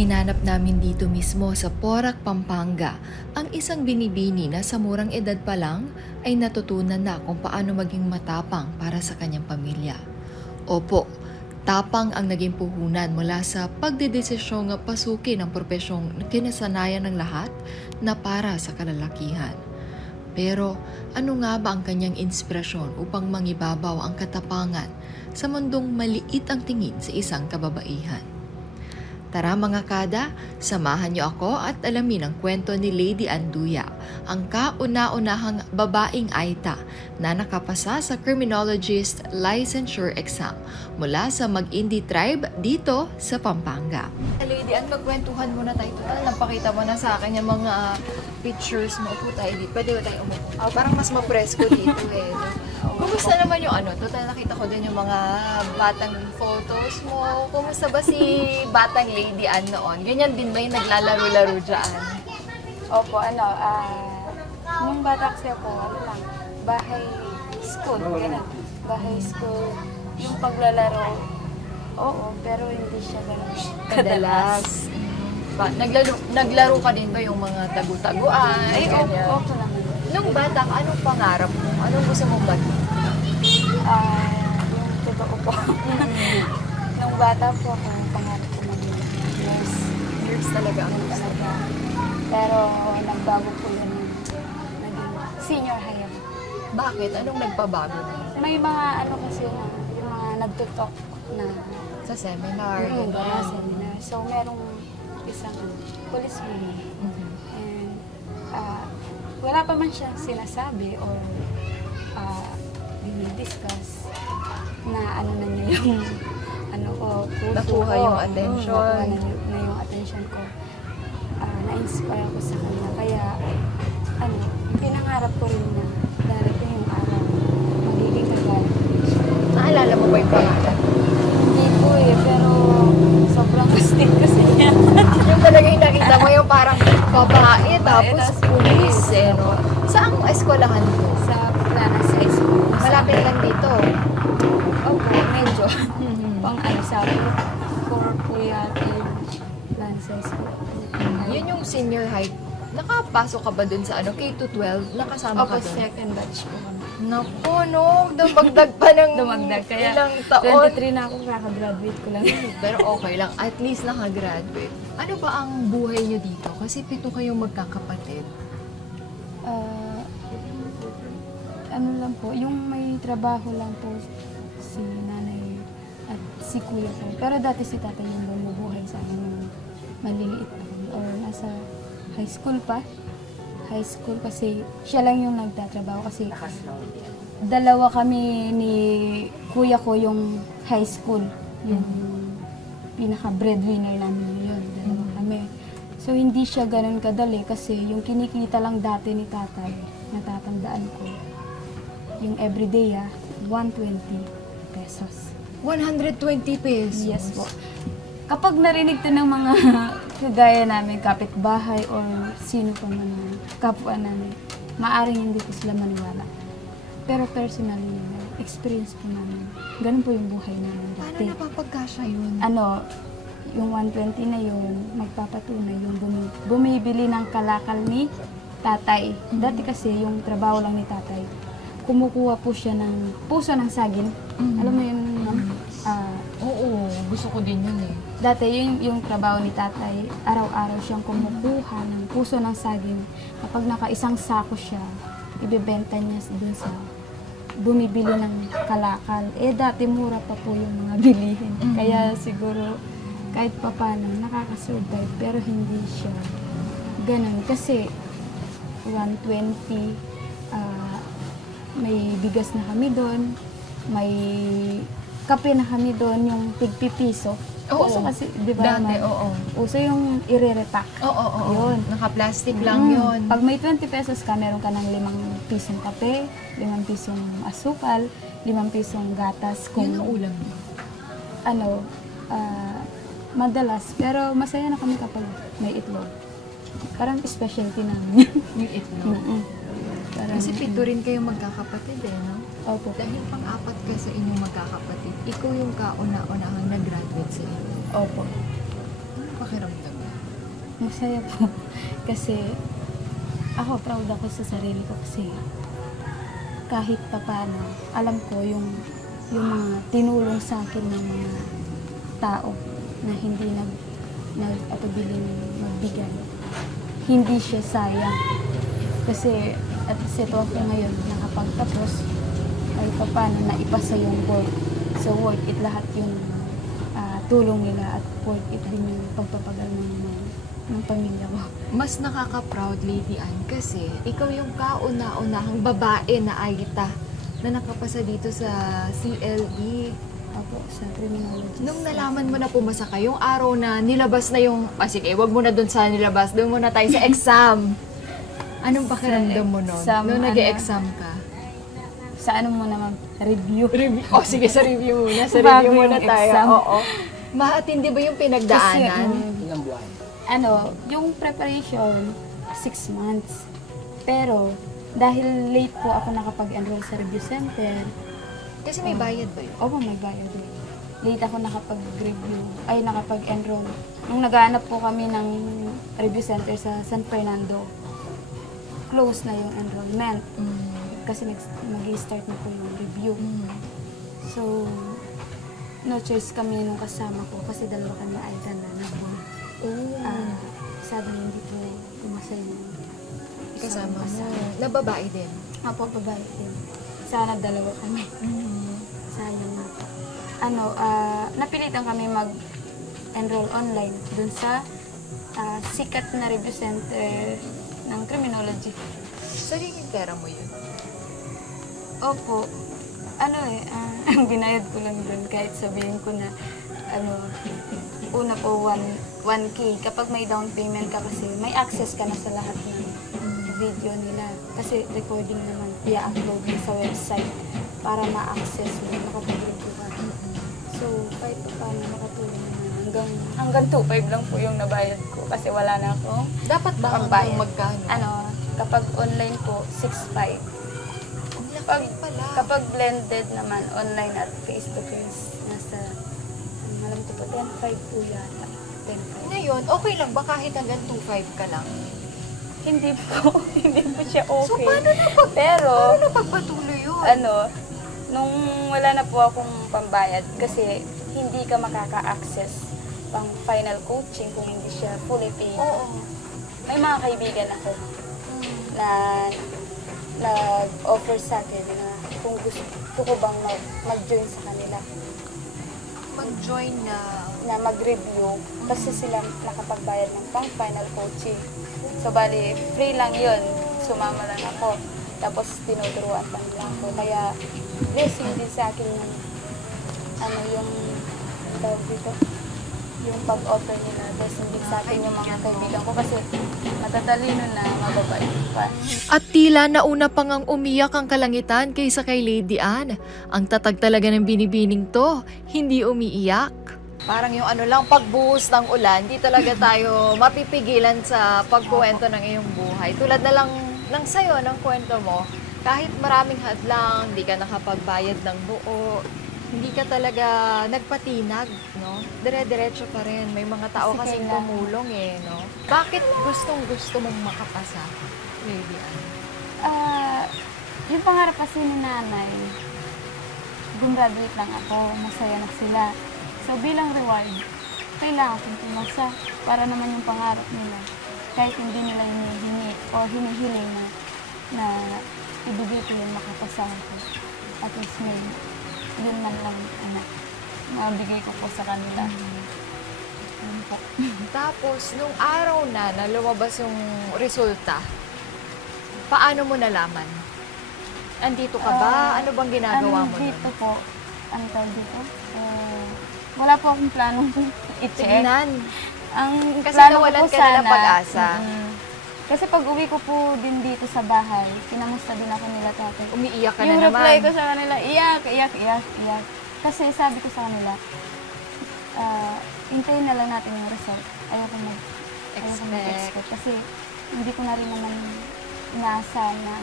Hinanap namin dito mismo sa Porac, Pampanga ang isang binibini na sa murang edad pa lang ay natutunan na kung paano maging matapang para sa kanyang pamilya. Opo, tapang ang naging puhunan mula sa pagdedesisyong pasukin ang propesyong kinasanayan ng lahat na para sa kalalakihan. Pero ano nga ba ang kanyang inspirasyon upang mangibabaw ang katapangan sa mundong maliit ang tingin sa isang kababaihan? Tara mga kada, samahan niyo ako at alamin ang kwento ni Lady Anduya, ang kauna-unahang babaeng Aita na nakapasa sa Criminologist Licensure Exam mula sa Mag-Indi Tribe dito sa Pampanga. Lady Ann, magkwentuhan muna tayo. Total, napakita mo na sa akin yung mga pictures mo. Upo tayo dito. Pwede ba tayo umupo? Parang mas mapresko dito eh. Kumusta naman yung Total, nakita ko din yung mga batang photos mo. Kumusta ba si batang Lady Ann noon? Ganyan din ba yung naglalaro-laro dyan? Opo, nung bata kasi ako, bahay school, gano'n. Bahay school, yung paglalaro, oo, pero hindi siya gano'n kadalas. Naglaro ka din ba yung mga tagu-taguan? Ay, opo naman. Nung bata ka, anong pangarap mo? Anong gusto mong maging? Yung totoo po. Nung bata po ako, pangarap ko maging nurse. Nurse talaga ang gusto. Pero nagbago po yun, naging senior high ako. Bakit? Anong nagpabago na? May mga kasi na, yung mga nagtutok na sa seminar. Seminar. So, merong isang police woman. And wala pa man siyang sinasabi or dinidiscuss na na niya yung nakuha yung attention. Na yung attention ko. Na-inspire ako sa kanya. Kaya, pinangarap ko rin na darating yung araw, magiging kagaya ko siya. Naalala mo ba yung pangalan? Hindi po pero sobrang astig kasi niya. Yung talaga yung nakita mo yung parang babae, tapos pulis eh, no? Saan ang eskwelahan mo? Sa Planas High School. Malapit lang dito. Opo, medyo. Pang sabi ko, for Puyati, Planas High School. Yun yung senior high. Nakapasok ka ba dun sa K-12? Nakasama ka dun? Opo, second batch po kami. Naku, no? Dumagdag pa ng kaya ilang taon. 23 na ako, kaka-graduate ko lang. Pero okay lang, at least nakagraduate. Ano ba ang buhay nyo dito? Kasi 7 kayong magkakapatid. Lang po, yung may trabaho lang po si nanay at si kuya po. Pero dati si tatay yung bumubuhay sa amin nung maliliit pa kami. Or nasa high school pa. High school kasi siya lang yung nagtatrabaho kasi dalawa kami ni kuya ko yung high school. Yung pinaka-breadwinner namin yun. Dalawa kami. So hindi siya ganun kadali kasi yung kinikita lang dati ni tatay, natatandaan ko, yung everyday 120 pesos. 120 pesos? Yes po. Kapag narinig to ng mga kagaya namin, kapitbahay or sino pa man kapwa namin, maaring hindi ko sila maniwala. Pero personally, experience po namin. Ganun po yung buhay namin dati. Paano napapagkasya yun? Yung 120 na yun, magpapatunay yung bumibili ng kalakal ni tatay. Dati kasi yung trabaho lang ni tatay, kumukuha po siya ng puso ng saging. Alam mo yun, oo, gusto ko din yun eh. Dati yung trabaho ni tatay, araw-araw siyang kumukuha ng puso ng saging. Kapag naka-isang sako siya, ibebenta niya dun sa bumibili ng kalakal. Dati mura pa po yung mga bilihin. Kaya siguro kahit pa paano nakakasurvive, pero hindi siya ganun. Kasi 120, may bigas na kami doon, may kape na kami doon, yung tigpipiso. Uso kasi, di ba? Dati, oo. Uso yung ire-repack. Oo. Yun. Naka-plastic lang yun. Pag may 20 pesos ka, meron ka ng 5 pisong kape, 5 pisong asukal, 5 pisong gatas. Yun ang ulam mo? Madalas. Pero masaya na kami kapag may itlog. Parang specialty namin. Yung itlog? Kasi 7 rin kayong magkakapatid eh, no? Opo. Dahil pang-4 ka sa inyong magkakapatid, ikaw yung kauna-unahang nag-graduate sa inyo. Opo. pakiramdam mo? Masaya po. Kasi ako, proud ako sa sarili ko kasi kahit papaano, alam ko yung mga tinulong sa akin ng mga tao na hindi nag-atubiling magbigay. Hindi siya sayang. Kasi at sito ako ngayon, nakapagtapos, kahit papaano naipasa yung work. So worth it lahat yung tulong nila at worth it din yung pagpapagal ng pamilya ko. Mas nakaka-proud, Lady Ann, kasi ikaw yung kauna-unahang babae na Aita na nakapasa dito sa CLE. Ako, sa criminology. Nung nalaman mo na pumasa ka, yung araw na nilabas na yung, sige, wag mo na dun sa nilabas, doon muna tayo sa exam. Anong pakiramdam mo nun? Nung nag-e-exam ka? Sa ano mo naman? Review. Oh, sige, sa review muna. Sa Bago review muna yung tayo. exam. Oo. Matindi ba yung pinagdaanan? Ilang buwan? Yung preparation, 6 months. Pero, dahil late po ako nakapag-enroll sa review center, Kasi may bayad ba yun? opo, may bayad din. Late ako nakapag-enroll. Nung naghahanap po kami ng review center sa San Fernando, close na yung enrollment. Kasi mag-i-start na po yung review. So, no choice kami nung kasama ko kasi dalawa kami ay na nagbuhay. Sabi niya hindi po pumasa yung Kasama mo. Na babae din? Apo, babae din. Sana dalawa kami. Sayang na. Napilitan kami mag-enroll online dun sa sikat na review center ng criminology. Sariling pera mo yun? Opo. Ang binayad ko lang dun kahit sabihin ko na una po 1K. Kapag may down payment ka kasi, may access ka na sa lahat ng video nila. Kasi recording naman, i-upload mo sa website para ma-access mo, makapag-review ka. So, kahit pa paano makatulong naman. Hanggang 2.5 lang po yung nabayad ko kasi wala na akong Dapat ba pambayad. magkano? Kapag online po, 6.5. Kapag blended naman, online at face-to-face, nasa, alam ko po, 10.5 po yata. 10.5. Ngayon, okay lang ba kahit hanggang 2.5 ka lang? Hindi po siya okay. So, paano Pero, napagpatuloy yun? nung wala na po akong pambayad kasi hindi ka makaka-access pang final coaching kung hindi siya fully paid. Oo. May mga kaibigan ako na nag-offer sa akin na kung gusto ko bang mag-join sa kanila. Mag-join Na mag-review kasi sila nakapagbayad ng pang final coaching. So, bali, free lang yun. Sumama lang ako. Tapos, tinuturuan pa nila ako. Kaya, blessing din sa akin yung, yung tawag dito, yung pag-offer nila. Blessing din sa akin yung mga kaibigan ko kasi matatalino na, mababait pa. At tila nauna pang ang umiyak ang kalangitan kaysa kay Lady Ann. Ang tatag talaga ng binibining to, hindi umiiyak. Parang yung pagbuhos ng ulan, di talaga tayo mapipigilan sa pagkuwento ng iyong buhay. Tulad na lang ng sayo, ng kwento mo, kahit maraming hadlang, di ka nakapagbayad ng buo, hindi ka talaga nagpatinag, no? Dire-diretso pa rin. May mga tao kasing tumulong no? Bakit gustong-gusto mong makapasa, Lady Ann? Yung pangarap kasi ni nanay, gumraduate lang ako, masaya na sila. So bilang reward, kailangan kong pumasa para naman yung pangarap nila. Kahit hindi nila hinihingi o hinihiling na ibigay ko yung makapasa ko. At least may yun man lang mabigay ko po sa kanila. Po. Tapos, nung araw na lumabas yung resulta, paano mo nalaman? Andito ka ba? Ano bang ginagawa mo dito nun? po, ano tawag dito? Wala po akong planong i-check. Tignan. Ang Kasi plano ko nawalan po ka na ng sana, pag-asa. Kasi pag uwi ko po din dito sa bahay, kinamusta din ako nila tatay. Umiiyak ka Yung na naman. reply ko sa kanila, iyak. Kasi sabi ko sa kanila, hintayin na lang natin yung result. Ayoko mag-expect. Kasi hindi ko na rin naman inaasahan na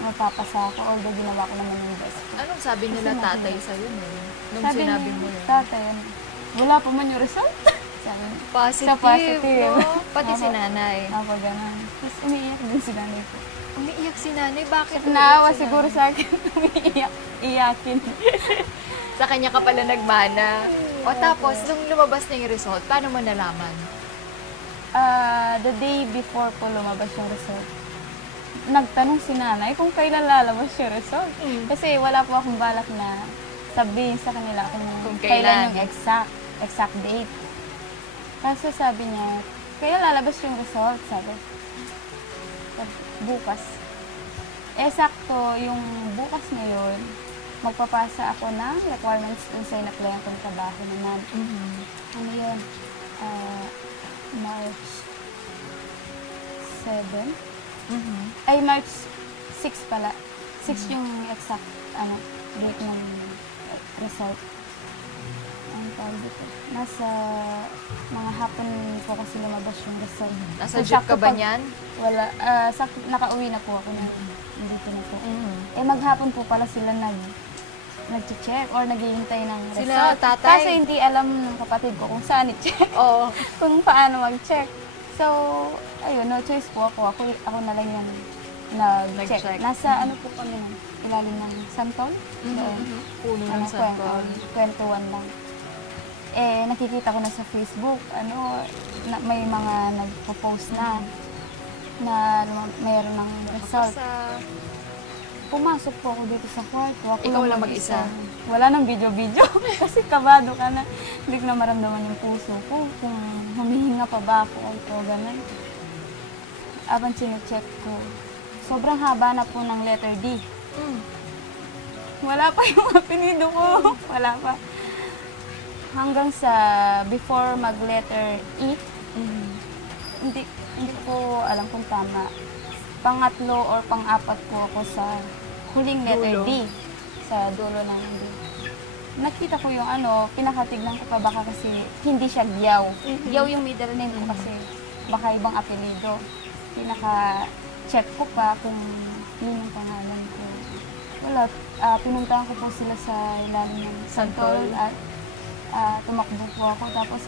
mapapasa ako. Although ginawa ko naman yung best ko. Anong sabi nila tatay sa'yo nun? Nung Sabi sinabi ni mo yun? tatay, wala pa man yung result. Sabi niya. Positive, So, positive. no? Pati si Opo. nanay. Opo, ganun. Tapos umiiyak din si nanay ko. Umiiyak si nanay. Bakit umiiyak Naawa si siguro nanay? sa akin. Iyakin. Sa kanya ka pala nagmana. O tapos, nung lumabas na yung result, paano mo nalaman? The day before po lumabas yung result, nagtanong si nanay kung kailan lalabas yung result. Kasi wala po akong balak na sabihin sa kanila kung kailan yung exact date. Kaso sabi niya, kailan lalabas yung result? Sabi bukas. Sakto, yung bukas na yun, magpapasa ako ng requirements dun sa in-applyan kong trabaho naman. Ano yun? March 7? Ay, March 6 pala. 6 yung exact date ng result. Ang tawag dito. Nasa mga hapon po kasi lumabas yung result. Nasa jeep ka ba niyan? Wala. Sakto, nakauwi na po ako na dito na po. Maghapon po pala sila nag-check or naghihintay ng result. Sila, tatay? Kasi hindi alam ng kapatid ko kung saan i-check. Oo. Kung paano mag-check. So, ayun, no choice po ako. Ako na lang yung nag-check. Nasa ano po kami nun? Ilalim ng santol? Puno ng santol. Kwentuhan lang. Nakikita ko na sa Facebook, may mga nagpo-post na mayroon ng result. Pumasok po ako dito sa kwarto. Ikaw lang mag-isa? Wala nang video-video. Kasi kabado ka na. Hindi ko na maramdaman yung puso ko. Kung humihinga pa ba ako o gano'n. Abang chinecheck ko, sobrang haba na po ng letter D. Wala pa yung apelido ko. Wala pa. Hanggang sa before mag-letter E, hindi ko alam kung tama. Pangatlo or pang-apat po ako sa huling letter D. Sa dulo ng D. Nakita ko yung pinakatignan ko pa baka kasi hindi siya Giyaw. Giyaw yung middle name ko kasi baka ibang apelido. Pinaka-check ko pa kung yun yung pangalan ko. Wala. Pinuntahan ko po sila sa ilalim ng santol at tumakbo po ako. Tapos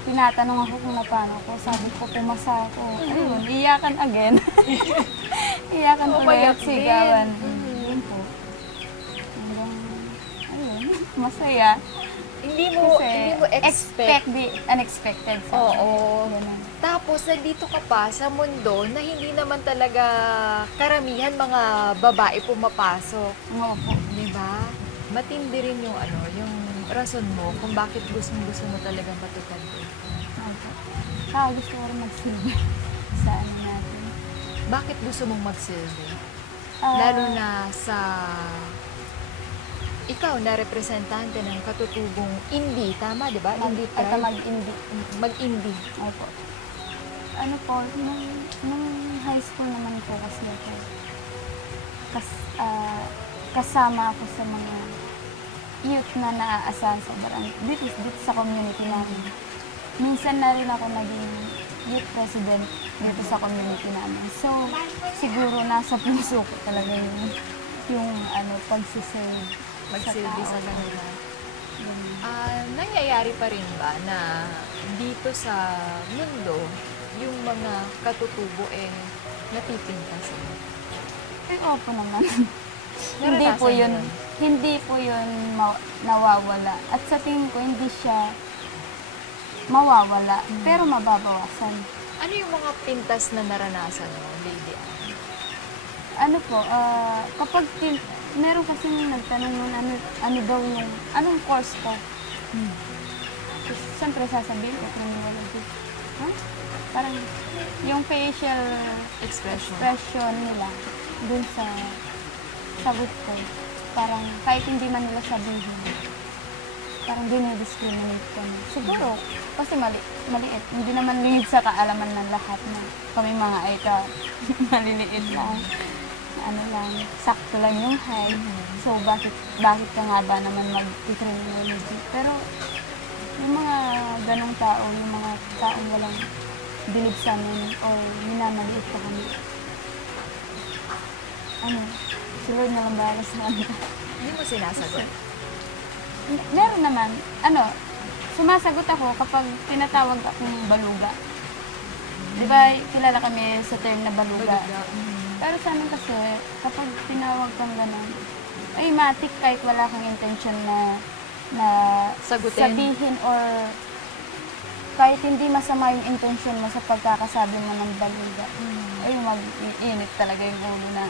tinatanong ako kung paano ako. Sabi ko, pumasa ako. Ayun, iyakan again. Iyakan ulit, sigawan. Yun po. Hanggang, ayun, masaya. Hindi mo expect the unexpected. Oo. Tapos, nandito ka pa sa mundo na hindi naman talaga karamihan mga babae pumapasok. Oo po. Diba? Matindi rin yung yung rason mo kung bakit gusto mo talaga matupad ito. Gusto ko rin magsilbi sa natin. Bakit gusto mong magsilbi? Lalo na sa ikaw na representante ng katutubong indie, tama, di ba? Indie tribe? Mag-indie. Mag-indie. Opo. Nung high school naman po kasi ako, kasama ako sa mga youth na naaasahan sa barangay. Dito sa community namin. Minsan na rin ako naging youth president dito sa community namin. So, siguro nasa puso ko talaga yung pagsiserve. Magsilbi sa kanila. Nangyayari pa rin ba na dito sa mundo, yung mga katutubo natipintas sila? Opo naman. Hindi po yun nawawala. At sa tingin ko, hindi siya mawawala, pero mababawasan. Ano yung mga pintas na naranasan mo, Lady Anne? Kapag meron kasi nagtanong nun, ano daw yung, anong course ka? Siyempre sasabihin ko, criminology. Parang yung facial expression nila dun sa sagot ko, parang kahit hindi man nila sabihin, parang dinidiscriminate ko. Siguro, kasi maliit. Hindi naman liit sa kaalaman ng lahat na kami mga maliliit lang. Sakto lang yung height. So, bakit ka nga ba naman mag-criminology? Pero, yung mga ganong tao, yung mga taong walang bilib sa amin o minamaliit pa kami, si Lord na lang bahala sa kanila. Hindi mo sinasagot? Meron naman, sumasagot ako kapag tinatawag akong baluga. Di ba, kilala kami sa term na baluga. Pero sa amin kasi, kapag tinawag kang gano'n, ay matik kahit wala kang intention na sabihin or kahit hindi masama yung intention mo sa pagkakasabi mo ng baluga, ay mag-iinit talaga yung ulo na.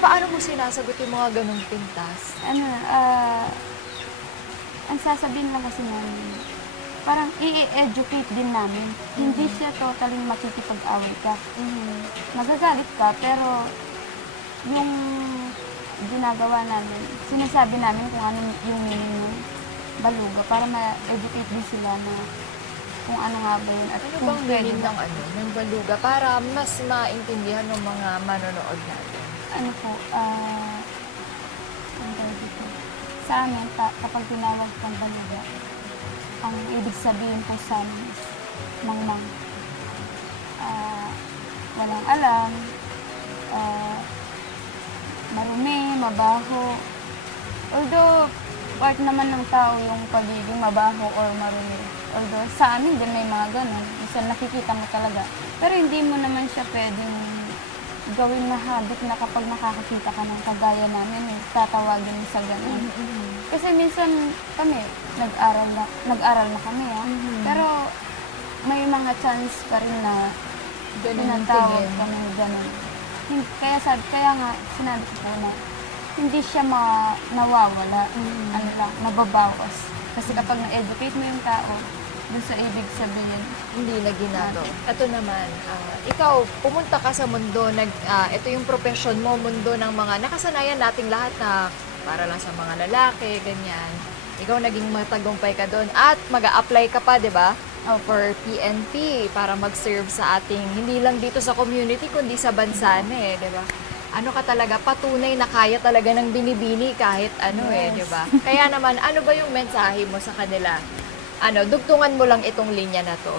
Paano mo sinasagot yung mga ganong pintas? Ang sasabihin lang kasi namin, parang i-educate din namin. Hindi siya totally makikipag-away ka. Magagalit ka, pero yung ginagawa namin, sinasabi namin kung ano yung meaning ng baluga para ma-educate din sila na kung ano nga ba yun. At Ano kung bang meaning ng baluga para mas maintindihan ng mga manonood natin? Ano po, sa amin, kapag tinawag kang baluga, ang ibig sabihin po sa amin is mangmang. Walang alam, marumi, mabaho. Although, part naman ng tao yung pagiging mabaho or marumi. Although, sa amin din may mga ganun. Minsan nakikita mo talaga. Pero hindi mo naman siya pwedeng gawin na habit na kapag nakakakita ka ng kagaya namin, tatawagin mo sa ganun. Kasi minsan kami, nag-aral na kami. Pero may mga chance pa rin na tinatawag kami ganun. Kaya nga, sinabi ko po na hindi siya nawawala, nababawas. Kasi kapag na-educate mo yung tao, dun sa ibig sabihin, hindi na ginagawa. Ito naman, ikaw, pumunta ka sa mundo, ito yung profession mo, mundo ng mga nakasanayan nating lahat na para lang sa mga lalaki, ganyan. Ikaw naging matagumpay ka doon at mag-a-apply ka pa, di ba? For PNP para mag-serve sa ating, hindi lang dito sa community, kundi sa bansa na di ba? Ano ka talaga, patunay na kaya talaga ng binibini kahit ano di ba? Kaya naman, ano ba yung mensahe mo sa kanila? Dugtungan mo lang itong linya na to.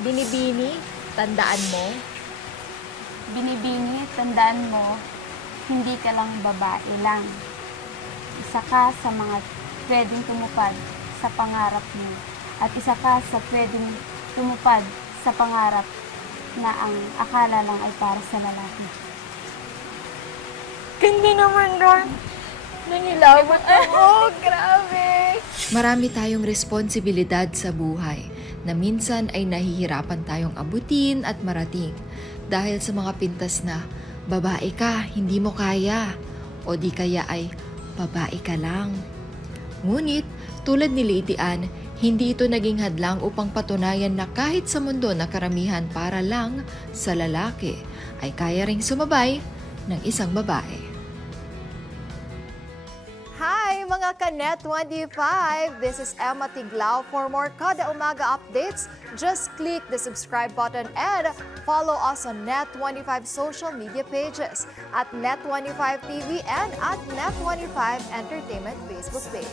Binibini, tandaan mo. Binibini, tandaan mo, hindi ka lang babae lang. Isa ka sa mga pwedeng tumupad sa pangarap mo. At isa ka sa pwedeng tumupad sa pangarap na ang akala lang ay para sa lalaki. Ganda naman doon. Nangilawan ako. Grabe. Marami tayong responsibilidad sa buhay na minsan ay nahihirapan tayong abutin at marating dahil sa mga pintas na babae ka, hindi mo kaya o di kaya ay babae ka lang. Ngunit tulad ni Lady Ann, hindi ito naging hadlang upang patunayan na kahit sa mundo na karamihan para lang sa lalaki ay kaya ring sumabay ng isang babae. Hi mga ka-Net 25! This is Emma Tiglao. For more Kada Umaga updates, just click the subscribe button and follow us on Net25 social media pages at Net25 TV and at Net25 Entertainment Facebook page.